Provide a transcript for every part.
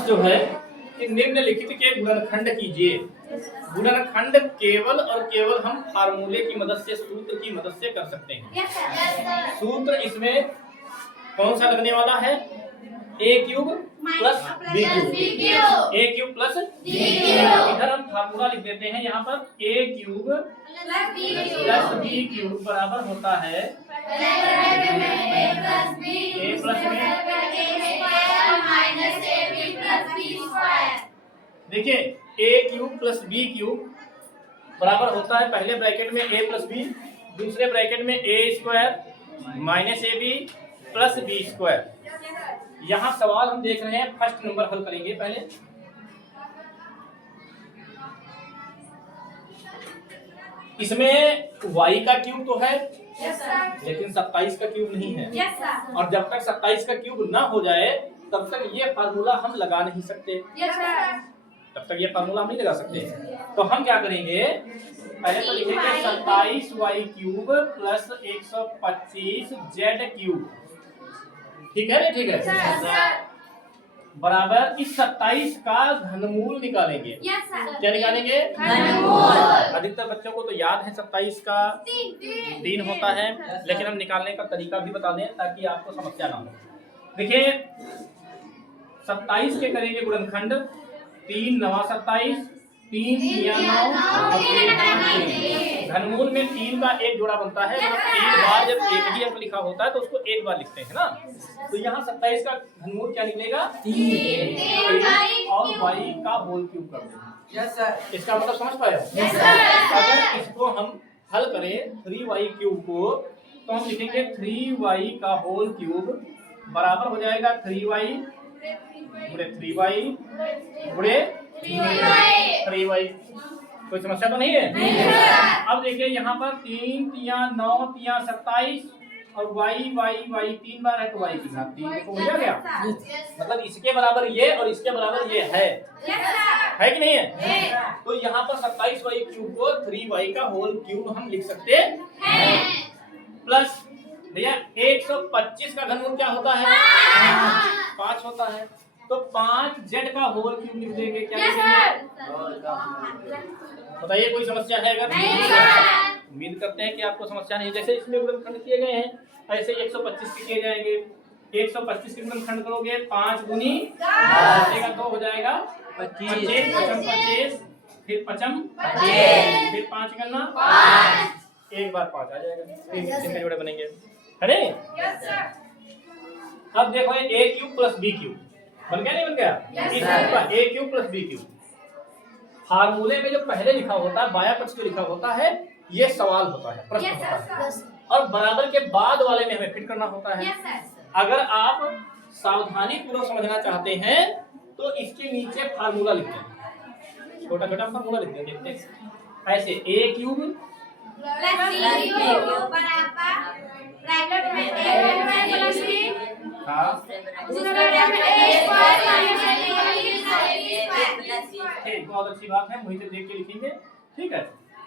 प्रश्न जो है कि निम्नलिखित के गुणनखंड कीजिए। गुणनखंड केवल और केवल हम फार्मूले की मदद से, सूत्र की मदद से कर सकते हैं। सूत्र इसमें कौन सा लगने वाला है? a cube plus b cube, a cube plus b cube. इधर हम फार्मूला लिख देते हैं, यहाँ पर a cube plus b cube बराबर होता है a प्लस b। देखिए a cube plus b cube बराबर होता है पहले ब्रैकेट में a प्लस b, दूसरे ब्रैकेट में a square minus ab plus b square. यहाँ सवाल हम देख रहे हैं, फर्स्ट नंबर हल करेंगे पहले। इसमें y का क्यूब तो है, लेकिन 27 का क्यूब नहीं है। और जब तक 27 का क्यूब ना हो जाए तब तक ये फार्मूला हम लगा नहीं सकते। तब तक ये फार्मूला हम नहीं लगा सकते। तो हम क्या करेंगे, पहले तो लिखेंगे 27y cube plus 125 z cube. ठीक है ना? ठीक है। बराबर इस 27 का घनमूल निकालेंगे। क्या निकालेंगे? घनमूल। अधिकतर बच्चों को तो याद है 27 का 3 होता है, लेकिन हम निकालने का तरीका भी बता दें ताकि आपको समस्या ना हो। देखिए 27 के करेंगे गुणनखंड, 3 9 27, 3 या 9। घनमूल में 3 का एक जोड़ा बनता है। एक बार जब एक ही अंक लिखा होता है तो उसको एक बार लिखते हैं ना। तो यहाँ 27 का घनमूल क्या निकलेगा? 3 और y का होल क्यूब कर देंगे। Yes sir. इसका मतलब समझ पाए? Yes sir. अगर इसको हम हल करें 3y क्यूब को, तो हम लिखेंगे 3y का होल क्यूब बराबर हो जाएगा 3y गुणे 3y गुणे 3y। कोई समस्या तो नहीं है? नहीं। अब देखिए यहाँ पर 3 तिया 9 तिया 27 और y 3 बार है तो y की घात 3 हो गया। मतलब इसके बराबर ये और इसके बराबर ये है कि नहीं है? तो यहाँ पर 27y क्यूब को 3y का होल क्यूब हम लिख सकते हैं। प्लस भैया 125 का घनमूल क्या होता है? 5 होता है। तो 5z का होल क्यूब लिख देंगे। क्या लिखेंगे? बताइए कोई समस्या है? अगर उम्मीद करते हैं कि आपको समस्या नहीं। जैसे इसमें गुणनखंड किए गए हैं ऐसे 125 के किए जाएंगे। 125 के गुणनखंड करोगे 5 गुनी 2 हो जाएगा 25, 25 फिर 5 फिर 5 करना 1 बार 5 आ जाएगा। 3 के जोड़े बनेंगे, है नहीं? अब देखो a cube plus b cube बन गया नहीं बन गया? a cube plus b cube फार्मूले में जो पहले लिखा होता है, बाया पक्ष पे लिखा होता है, ये सवाल होता है, प्रश्न होता है। और बराबर के बाद वाले में हमें फिट करना होता है। अगर आप सावधानी पूर्वक समझना चाहते हैं तो इसके नीचे फार्मूला लिखते हैं, छोटा छोटा फार्मूला लिखते हैं। देखते हैं ऐसे a क्यूब बहुत अच्छी बात है, वहीं से देख के लिखेंगे। ठीक है,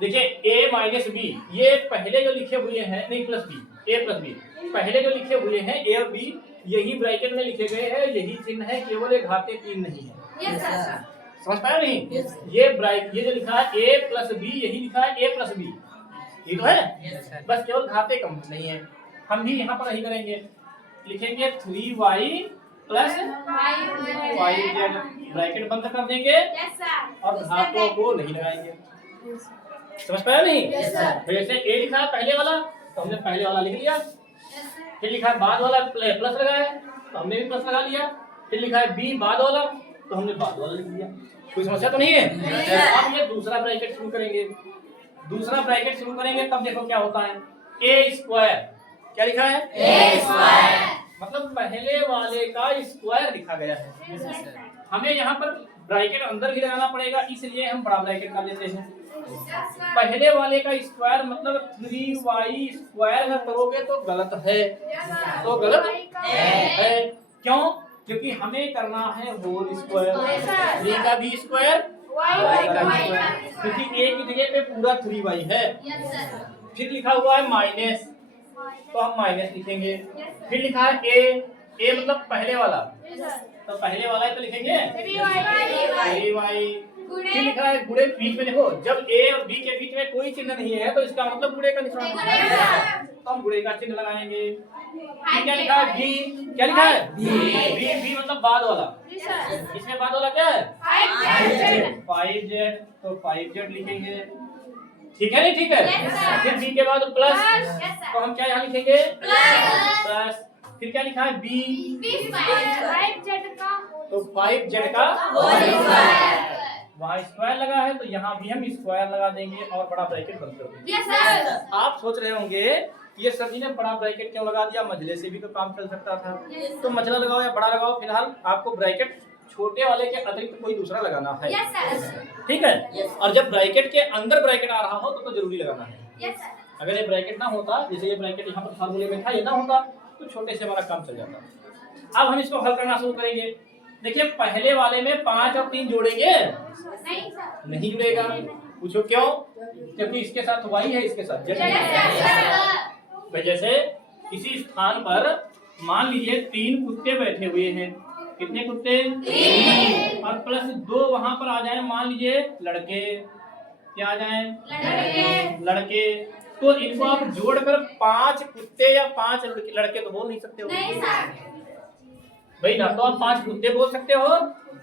देखिए a माइनस b, ये पहले जो लिखे हुए हैं, नहीं plus b, a plus b, पहले जो लिखे हुए हैं a और b यही ब्रैकेट में लिखे गए हैं, यही चिन्ह है, केवल एक घाते 3 नहीं है। समझ पाया नहीं? ये जो लिखा है a प्लस b, यही लिखा है a प्लस b, ये तो है। बस केवल घाते कम नहीं है। हम भी यहाँ पर यही करेंगे, लिखेंगे 3y प्लस 5z, ब्रैकेट बंद कर देंगे और घातों को नहीं लगाएंगे। समझ पाया नहीं? जैसे a लिखा है पहले वाला तो हमने पहले वाला लिख लिया, फिर लिखा है बाद वाला प्लस लगाया तो हमने भी प्लस लगा लिया, फिर लिखा है b बाद वाला तो हमने बाद वाला लिख लिया। कोई समस्या तो नहीं है? अब ये दूसरा ब्रैकेट शुरू करेंगे। दूसरा ब्रैकेट शुरू करेंगे तब देखो क्या होता है, a स्क्वायर, क्या लिखा है? a स्क्वायर, मतलब पहले वाले का स्क्वायर लिखा गया है। हमें यहाँ पर ब्रैकेट अंदर भी लगाना पड़ेगा, इसलिए हम बड़ा ब्रैकेट कर लेते हैं। पहले वाले का स्क्वायर मतलब 3y स्क्वायर अगर करोगे तो गलत है, तो गलत है। क्यों? क्योंकि हमें करना है होल स्क्वायर, 3 का भी स्क्वायर y का स्क्वायर, क्योंकि a की जगह पे पूरा 3y है। फिर लिखा हुआ है माइनस, तो हम माइनस लिखेंगे। फिर लिखा है a मतलब पहले वाला, तो पहले वाला ही तो लिखेंगे 3y। गुणे। फिर लिखा है गुणे, बीच में देखो जब a और b के बीच में कोई चिन्ह नहीं है तो इसका मतलब गुणे का निशान है, तो हम गुणे का चिन्ह लगाएंगे। फिर क्या लिखा है b, क्या लिखा है b मतलब बाद वाला, इसमें बाद वाला क्या है 5z, तो 5z लिखेंगे, ठीक है नहीं ठीक है। फिर b के बाद प्लस, तो हम क्या यहाँ लिखेंगे प्लस। फिर क्या लिखा है b, तो 5z का वहाँ स्क्वायर लगा है तो यहाँ भी हम स्क्वायर लगा देंगे और बड़ा ब्रैकेट बंद कर देंगे। आप सोच रहे होंगे ये सर जी ने बड़ा ब्रैकेट क्यों लगा दिया, मझले से भी तो काम चल सकता था। तो मझला लगाओ या बड़ा लगाओ, फिलहाल आपको ब्रैकेट छोटे वाले के अतिरिक्त कोई दूसरा लगाना है, ठीक है। और जब ब्रैकेट के अंदर ब्रैकेट आ रहा हो तो जरूरी लगाना है। अगर ये ब्रैकेट ना होता, जैसे ये ब्रैकेट यहाँ पर फार्मूले में था, ये ना होता तो छोटे से हमारा काम चल जाता। अब हम इसको हल करना शुरू करेंगे। देखिए पहले वाले में 5 और 3 जोड़ेंगे नहीं जुड़ेगा, पूछो क्यों, क्योंकि इसके साथ y है, इसके साथ z है। जैसे किसी स्थान पर मान लीजिए 3 कुत्ते बैठे हुए हैं, कितने कुत्ते 3, और प्लस 2 वहां पर आ जाए, मान लीजिए लड़के, क्या आ जाए लड़के, तो इनको आप जोड़कर 5 कुत्ते या 5 लड़के तो बोल नहीं सकते हो भाई, ना तो आप 5 कुत्ते बोल सकते हो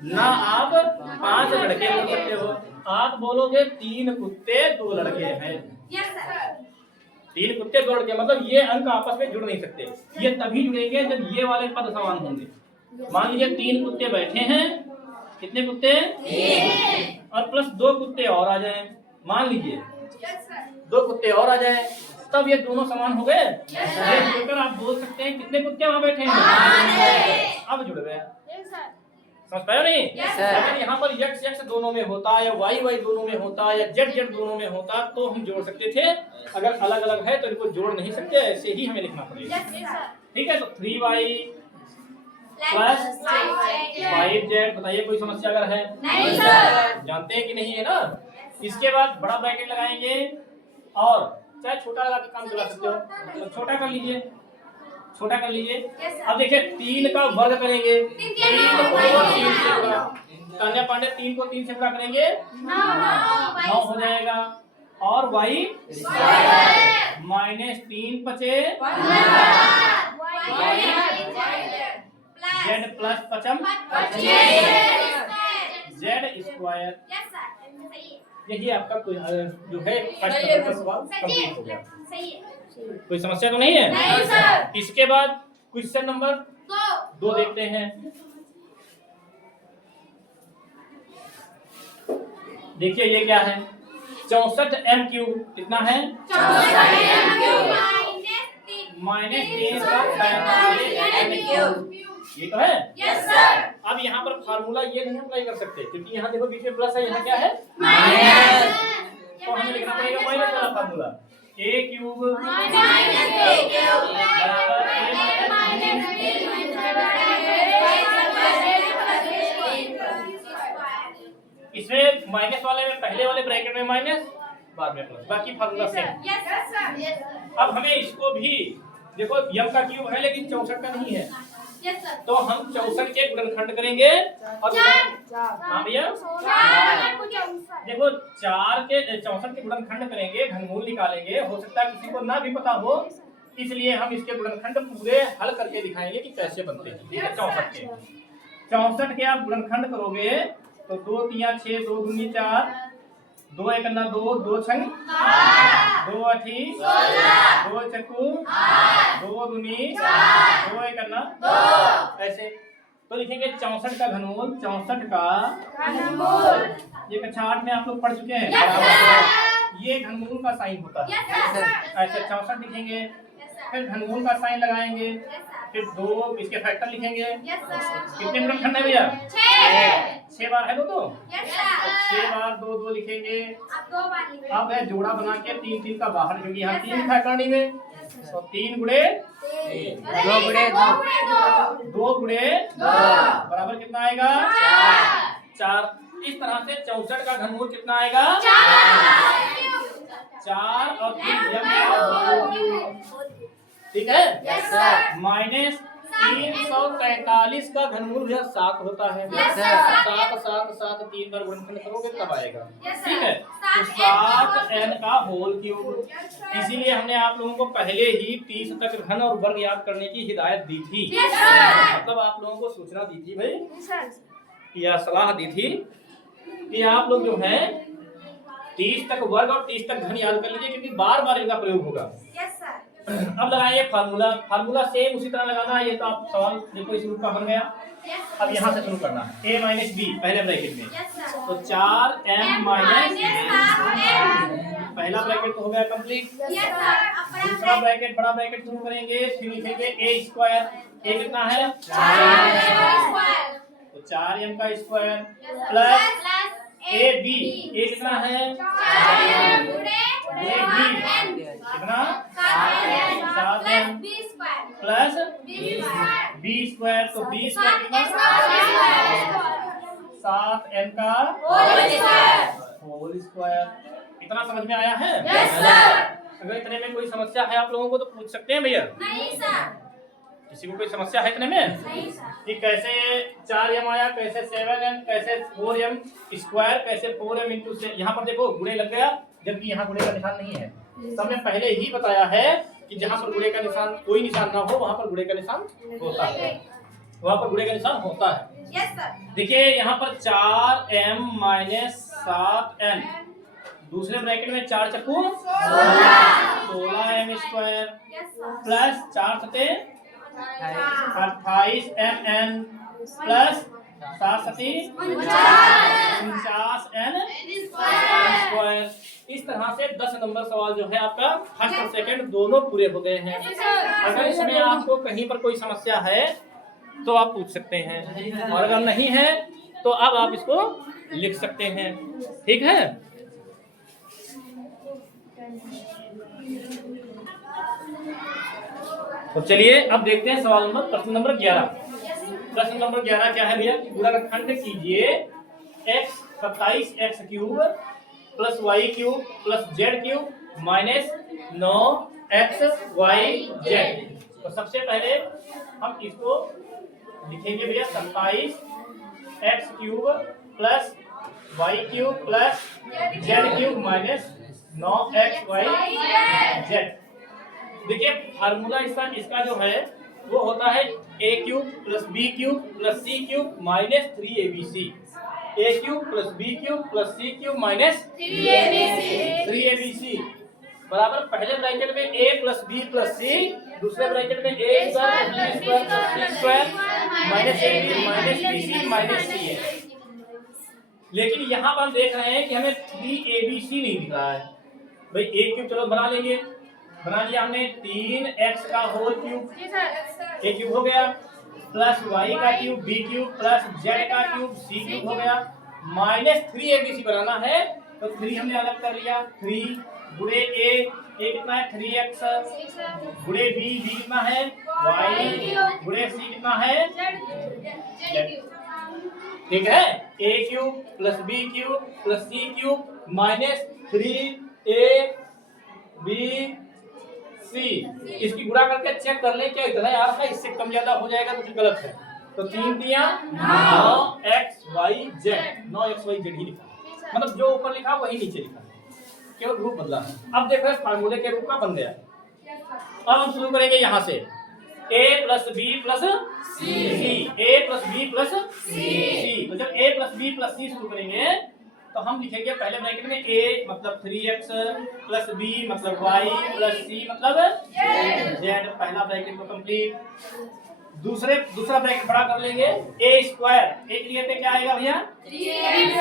ना आप 5 लड़के बोल सकते हो। आप बोलोगे 3 कुत्ते 2 लड़के हैं। 3 कुत्ते 2 लड़के मतलब ये अंक आपस में जुड़ नहीं सकते, ये तभी जुड़ेंगे जब ये वाले पद समान होंगे। मान लीजिए 3 कुत्ते बैठे हैं, कितने कुत्ते 3, और प्लस 2 कुत्ते और आ जाए, मान लीजिए 2 कुत्ते और आ जाए, तब ये दोनों समान हो गए। ये जुड़कर आप बोल सकते हैं कितने कुत्ते वहां बैठे हैं, अब जुड़ गए। समझ पाए नहीं? अगर यहाँ पर x दोनों में होता या y दोनों में होता या z दोनों में होता तो हम जोड़ सकते थे। अगर अलग अलग है तो इनको जोड़ नहीं सकते, ऐसे ही हमें लिखना पड़ेगा, ठीक है। तो 3y प्लस 5z, बताइए कोई समस्या अगर है? नहीं सर। जानते हैं कि नहीं है ना। इसके बाद बड़ा ब्रैकेट लगाएंगे और चाहे छोटा लगा के काम चला सकते हो, तो छोटा कर लीजिए, छोटा कर लीजिए। अब देखिए 3 का वर्ग करेंगे, 3 को 3 से गुणा, तान्या पांडे 3 को 3 से गुणा करेंगे 9 हो जाएगा, और y माइनस 3 बचे z प्लस 5 z स्क्वायर। यही आपका जो है फर्स्ट सवाल कंप्लीट हो गया। कोई समस्या तो नहीं है? नहीं सर। इसके बाद क्वेश्चन नंबर 2 देखते हैं। देखिए ये क्या है, 64 m क्यूब कितना है -3 का 45 ये तो है। Yes sir. अब यहाँ पर फार्मूला ये नहीं अप्लाई कर सकते क्योंकि यहाँ देखो बीच में प्लस है, यहाँ क्या है माइनस, तो हमें लिखना पड़ेगा माइनस वाला फार्मूला, a क्यूब बराबर इसमें माइनस वाले में पहले वाले ब्रैकेट में माइनस, बाद में प्लस, बाकी फार्मूला सेम। अब हमें इसको भी देखो m का क्यूब है लेकिन 64 का नहीं है, तो हम 64 के गुणनखंड करेंगे और हाँ भैया देखो 4 के 64 के गुणनखंड करेंगे, घनमूल निकालेंगे। हो सकता है किसी को ना भी पता हो, इसलिए हम इसके गुणनखंड पूरे हल करके दिखाएंगे कि कैसे बनते हैं, ठीक है। 64 के आप गुणनखंड करोगे तो 2 3 6 2 दूनी 4, 2 1 2, 2 छंग 2 8 2 चक्कू 2 दूनी 2 1 2, ऐसे। तो लिखेंगे 64 का घनमूल, 64 का घनमूल, ये कक्षा 8 में आप लोग पढ़ चुके हैं। ये घनमूल का साइन होता है, ऐसे 64 लिखेंगे, फिर घनमूल का साइन लगाएंगे, फिर 2 इसके फैक्टर लिखेंगे। कितने गुणनखंड है भैया 6 बार है, 2 6 बार 2 2 लिखेंगे। अब है जोड़ा बना के 3 3 का बाहर, क्योंकि यहाँ 3 था करनी में, तो 3 गुणे 2 गुणे बराबर कितना आएगा 4। इस तरह से 64 का घनमूल कितना आएगा 4 और 3 ठीक है। माइनस 343 का घनमूल भैया 7 होता है। 7 7 7 3 बार गुणनखंड करोगे तब आएगा। ठीक है, तो 7n का होल क्यूब। इसीलिए हमने आप लोगों को पहले ही 30 तक घन और वर्ग याद करने की हिदायत दी थी। मतलब आप लोगों को सूचना दी थी भाई, या सलाह दी थी कि आप लोग जो है 30 तक वर्ग और 30 तक घन याद कर लीजिए, क्योंकि बार बार इनका प्रयोग होगा। अब लगाइए फार्मूला। फार्मूला सेम उसी तरह लगाना है। ये तो आप सवाल देखो इस रूप का बन गया। अब यहाँ से शुरू करना है। a माइनस बी पहले ब्रैकेट में, तो 4m माइनस पहला ब्रैकेट तो हो गया कंप्लीट। दूसरा ब्रैकेट बड़ा ब्रैकेट शुरू करेंगे, फिर लिखेंगे a स्क्वायर। a कितना है? 4m, तो 4m का स्क्वायर प्लस ab। a कितना है? कितना? 7m प्लस b स्क्वायर, तो b स्क्वायर कितना? 7m का होल स्क्वायर। इतना समझ में आया है? अगर इतने में कोई समस्या है आप लोगों को तो पूछ सकते हैं भैया। नहीं सर। किसी को कोई समस्या है इतने में? नहीं सर। कि कैसे 4m आया, कैसे 7m, कैसे 4m स्क्वायर, कैसे 4m इंटू से। यहाँ पर देखो गुणे लग गया, जबकि यहाँ गुणे का निशान नहीं है। तो हमने पहले ही बताया है कि जहाँ पर गुणे का निशान कोई निशान ना हो वहाँ पर गुणे का निशान होता है, वहाँ पर गुणे का निशान होता है। Yes sir. देखिए यहाँ पर 4m माइनस 7n, दूसरे ब्रैकेट में 4 चक्कू 16m स्क्वायर प्लस 4 सते 28mn प्लस 7 सती 49n स्क्वायर। इस तरह से 10 नंबर सवाल जो है आपका फर्स्ट और सेकंड दोनों पूरे हो गए हैं। अगर इसमें आपको कहीं पर कोई समस्या है तो आप पूछ सकते हैं, और अगर नहीं है तो अब आप इसको लिख सकते हैं। ठीक है, तो चलिए अब देखते हैं सवाल नंबर प्रश्न नंबर 11। प्रश्न नंबर 11 क्या है भैया? गुणनखंड कीजिए x 27x cube plus y cube plus z cube minus 9xyz। तो सबसे पहले हम इसको लिखेंगे भैया 27x cube plus y cube plus z cube minus 9xyz। देखिए फार्मूला इसका जो है वो होता है a cube plus b cube plus c cube minus 3abc। a cube plus b cube plus c cube minus 3abc बराबर पहले bracket में a plus B plus c, दूसरे ब्रैकेट में a square plus b square plus c square minus ab minus bc minus c है। लेकिन यहाँ पर हम देख रहे हैं कि हमें 3abc नहीं दिख रहा है। भाई a क्यूब चलो बना लेंगे, बना लिया हमने 3x का होल क्यूब, a क्यूब हो गया प्लस y का cube b cube plus z का क्यूब c क्यूब हो गया माइनस 3abc बनाना है। तो 3 हमने अलग कर लिया, 3 गुणे a कितना है 3x गुणे b कितना है y गुणे c कितना है z। ठीक है, a cube plus b cube plus c cube minus 3ab c। इसकी गुणा करके चेक कर ले क्या इतना यार है, इससे कम ज्यादा हो जाएगा तो फिर गलत है। तो 3 दिया 9xyz, 9xyz ही लिखा, मतलब जो ऊपर लिखा वही नीचे लिखा, केवल रूप बदला है। अब देखो फार्मूले के रूप का बन गया। अब हम शुरू करेंगे यहाँ से a plus B plus C, a plus B plus C. तो जब a plus B plus C शुरू करेंगे तो हम लिखेंगे पहले ब्रैकेट में a मतलब 3x प्लस b मतलब y प्लस c मतलब z। पहला ब्रैकेट को कंप्लीट। दूसरा ब्रैकेट बड़ा कर लेंगे a स्क्वायर, a के लिए पे क्या आएगा भैया 3x,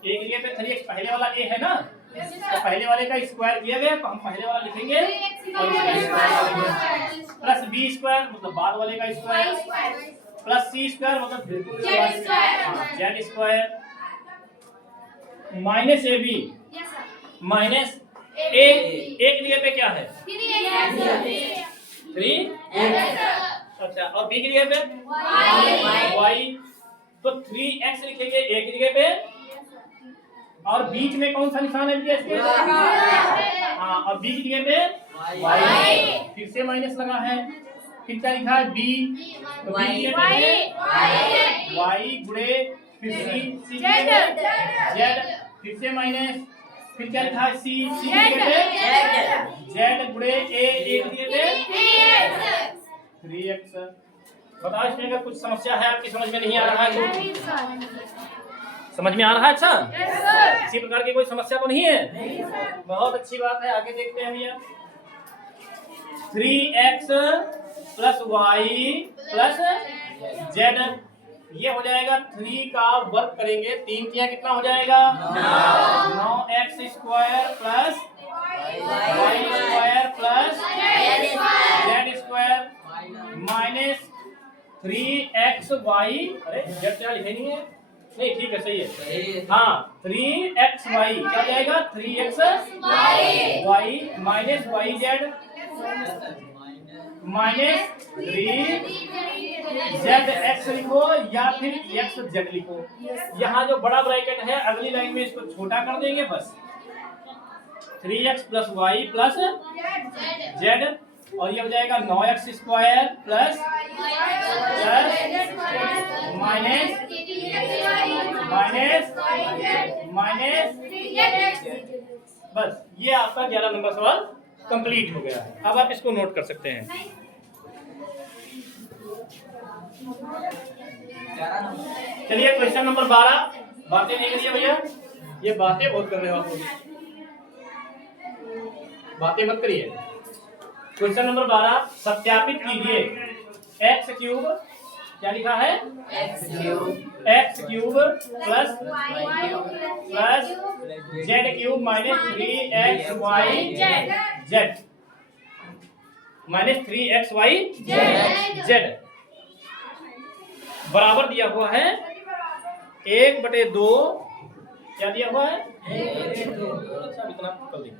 a के लिए पे 3x, पहले वाला a है ना, तो पहले वाले का स्क्वायर किया गया तो हम पहले वाला लिखेंगे प्लस b स्क्वायर मतलब बाद वाले का स्क्वायर प्लस c स्क्वायर मतलब बिल्कुल z square minus ab minus a के लिए पे क्या है 3। अच्छा, और b के लिए पे y, तो 3x लिखेंगे a के लिए पे, और बीच में कौन सा निशान है भैया इसके? हाँ, और b के लिए पे y, फिर से माइनस लगा है फिर क्या लिखा है बी, तो बी लिए थे वाई गुणे फिर सी जेड, फिर से माइनस, फिर क्या लिखा है सी लिए थे जेड गुणे ए दिए थे 3x। बताओ इसमें अगर कुछ समस्या है आपकी समझ में नहीं आ रहा है, समझ में आ रहा है? अच्छा, इसी प्रकार की कोई समस्या तो नहीं है? बहुत अच्छी बात है, आगे देखते हैं भैया। 3x plus Y plus Z, ये हो जाएगा 3 का वर्ग करेंगे, 3 तिया कितना हो जाएगा 9x square plus y square plus z square minus 3xy, अरे जेड क्या लिखे नहीं है, नहीं ठीक है सही है, हाँ 3xy क्या जाएगा 3xy minus Y Z minus 3zx लिखो या फिर xz लिखो। यहाँ जो बड़ा ब्रैकेट है अगली लाइन में इसको छोटा कर देंगे बस। 3x plus Y plus Z और ये हो जाएगा 9x स्क्वायर प्लस माइनस बस, ये आपका 11 नंबर सवाल कंप्लीट हो गया है। अब आप इसको नोट कर सकते हैं। चलिए क्वेश्चन नंबर 12, बातें नहीं करिए भैया, ये बातें बहुत कर रहे हो आप लोग, बातें मत करिए। क्वेश्चन नंबर 12 सत्यापित कीजिए x क्यूब, क्या लिखा है x cube plus z cube minus 3xy Z minus 3xy Z बराबर दिया हुआ है 1/2, क्या दिया हुआ है 1/2। अच्छा इतना कर देंगे।